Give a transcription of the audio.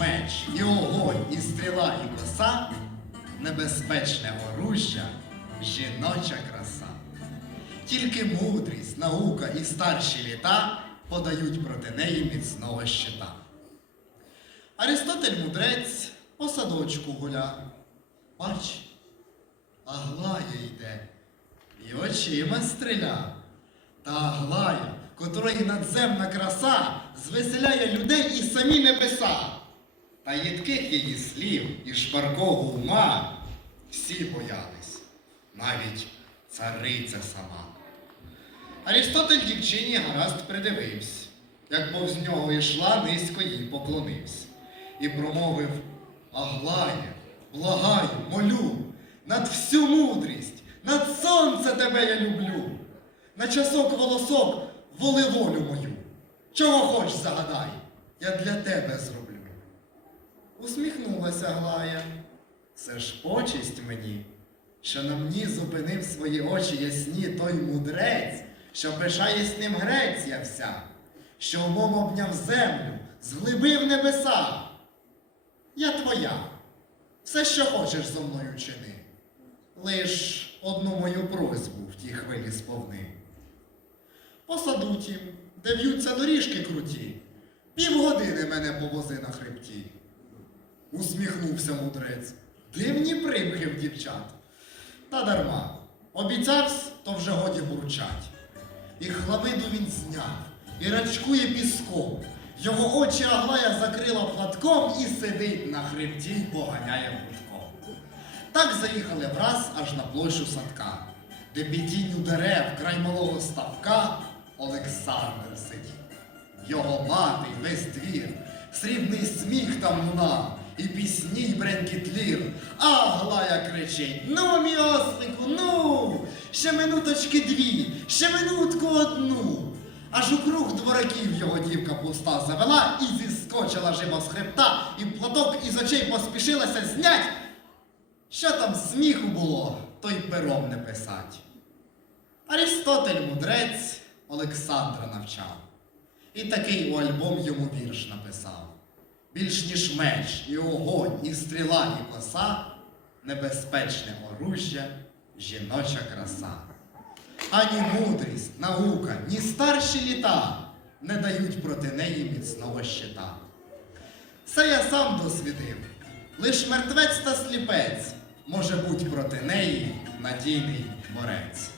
меч, і огонь, і стріла, і коса, небезпечне оружжя, жіноча краса. Тільки мудрість, наука і старші літа подають проти неї міцного щита. Аристотель мудрець по садочку гуля. Бач, Аглая йде, і очима стріля. Та Аглая, котрої надземна краса, звеселяє людей і самі небеса. Та їдких її слів і шпаркого ума всі боялись, навіть цариця сама. Аристотель дівчині гаразд придивився, як повз нього йшла, низько їй поклонився. І промовив Аглая, благаю, молю, над всю мудрість, над сонце тебе я люблю. На часок волосок воли волю мою. Чого хоч загадай, я для тебе зроблю. Усміхнулася Аглая. Це ж почесть мені, що на мені зупинив свої очі ясні той мудрець, що пишає ним Греція вся, що умом обняв землю, зглибив небеса. Я твоя, все, що хочеш зо мною чини. Лиш одну мою просьбу в тій хвилі сповни. По саду де в'ються доріжки круті, півгодини мене повози на хребті. Усміхнувся мудрець. Дивні примхи в дівчат. Та дарма. Обіцявсь, то вже годі бурчать. І хлавиду він зняв, і рачкує піском. Його очі Аглая закрила платком і сидить на хребті поганяє будком. Так заїхали враз аж на площу садка, де під тінню дерев край малого ставка Олександр сидів. Його мати весь двір, срібний сміх там лунав, і пісні й бренкіт лір. А Глая кричить: Ну, мій ослику, ну! Ще минуточки дві, ще минутку одну. Аж у круг двораків його дівка пуста завела і зіскочила живо з хребта, і платок із очей поспішилася знять. Що там сміху було, то й пером не писать. Аристотель мудрець Олександра навчав. І такий у альбом йому вірш написав. Більш ніж меч, і огонь, і стріла, і коса, небезпечне оружжя, жіноча краса. Ані мудрість, наука, ні старші літа не дають проти неї міцного щита. Це я сам досвідив. Лиш мертвець та сліпець може бути проти неї надійний борець.